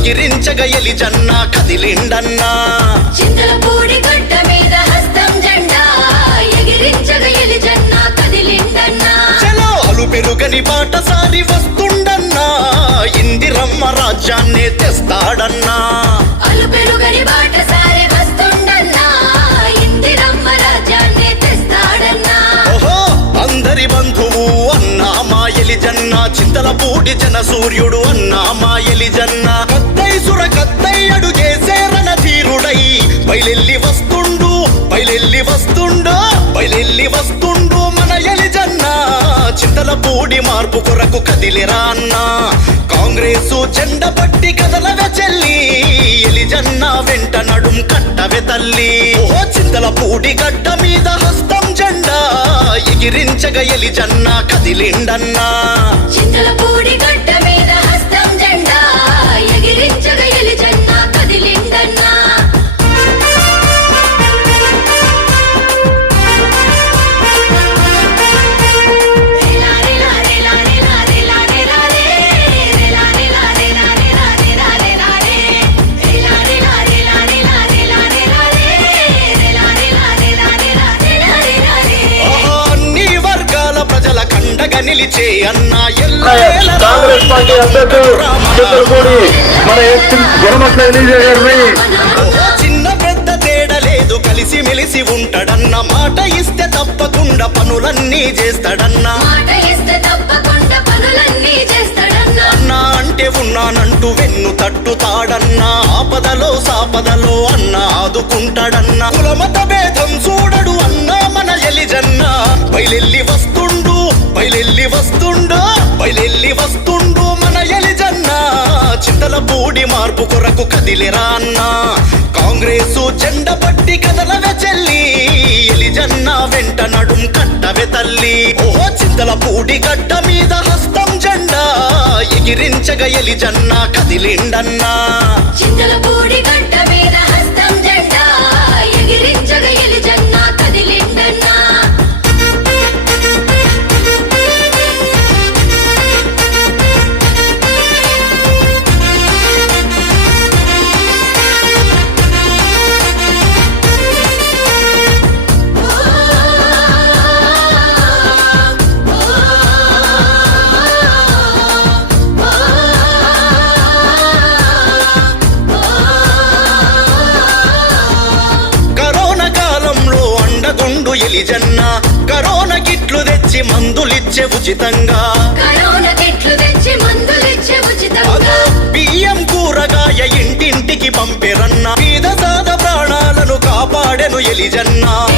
ఎగిరించగ ఎలిజన్న కదిలిండన్నా. చింతలపూడి గడ్డ మీద హస్తం జెండా ఎగిరించగ ఎలిజన్న కదిలిండన్నా. చలో అలు పెరుగని బాటసారి వస్తుండన్నా ఇందిరమ్మ రాజ్యాన్నే తెస్తాడన్నా. ఎలిజన్న చింతలపూడి జన సూర్యుడు అన్నా మా ఎలిజన్న కత్తై సుర కత్తై అడుగేసే రణధీరుడై బయలెల్లి వస్తుండు బయలెల్లి వస్తుండు బయలెల్లి వస్తుండు మన ఎలిజన్న చింతలపూడి మార్పు కొరకు కదిలిరా అన్నా. కాంగ్రెసు చెండ పట్టి కదలవే చెల్లి. ఎలిజన్న వెంట నడుం కట్టవె తల్లి. ఓ చింతల పూడి గడ్డ మీద హస్తం జెండా ఎగిరించగ కదిలిండన్నా. చింతల పూడి గడ్డ మీద హస్తం జెండా ఎగిరించగ నిలిచే అన్న కాంగ్రెస్ పార్టీ అభ్యర్థులు చిత్తలపూడి మన గుణమట్ల ఎలీజా గారిని ఓహో, చిన్న పెద్ద తేడా లేదు కలిసి మెలిసి ఉంటాడన్న మాట ఇస్తే తప్పకుండా పనులన్నీ చేస్తాడన్న. మాట ఇస్తే తప్పకుండా పనులన్నీ చేస్తాడన్నా. అన్నా అంటే ఉన్నానంటూ వెన్ను తట్టుతాడన్నా. ఆపదలో సాపదలో అన్న ఆదుకుంటాడన్న. కులమత భేదం చూడడు అన్నా మన ఎలిజన్న. బయలెల్లి వస్తుండు బయలెల్లి వస్తుండో బయలెల్లి వస్తుండు మన ఎలిజన్న. చింతల పూడి మార్పు కొరకు కదిలిరా అన్న. కాంగ్రెసు జెండ పట్టి కదలవే చెల్లి. ఎలిజన్న వెంట నడుం కట్టవే తల్లి. ఓహో చింతల పూడి గడ్డ మీద హస్తం జెండా. ఎగిరించగ ఎలిజన్న కదిలిండన్నా. జన్న కరోనా కిట్లు తెచ్చి మందులిచ్చే ఉచితంగా. బియ్యం కూరగాయ ఇంటింటికి పంపిరన్నా. పీద సాద ప్రాణాలను కాపాడెను ఎలిజన్నా.